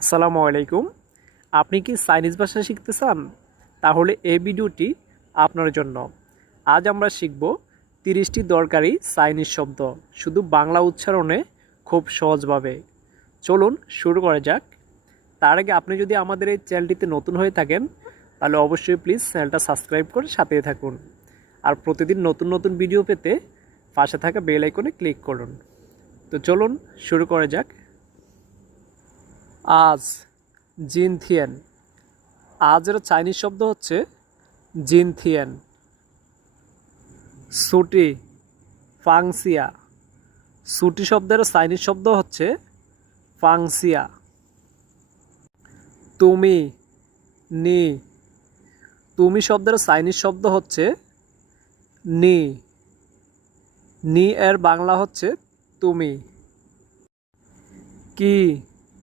আসসালামু আলাইকুম। আপনি কি চাইনিজ ভাষা শিখতে চান? তাহলে এই ভিডিওটি আপনার জন্য। আজ আমরা শিখব 30টি দরকারি চাইনিজ শব্দ, শুধু বাংলা উচ্চারণে, খুব সহজভাবে। চলুন শুরু করা যাক। তার আগে আপনি যদি আমাদের এই চ্যানেলটিতে নতুন হয়ে থাকেন, তাহলে অবশ্যই প্লিজ চ্যানেলটা সাবস্ক্রাইব করে সাথে থাকুন। আর প্রতিদিন নতুন নতুন ভিডিও পেতে পাশে থাকা বেল আইকনে ক্লিক করুন। তো চলুন শুরু করা যাক। আজ, জিনথিয়েন। আজের চাইনিজ শব্দ হচ্ছে জিনথিয়েন। ছুটি, ফাংসিয়া। ছুটি শব্দের চাইনিজ শব্দ হচ্ছে ফাংসিয়া। তুমি, নি। তুমি শব্দের চাইনিজ শব্দ হচ্ছে নি। নি এর বাংলা হচ্ছে তুমি। কি,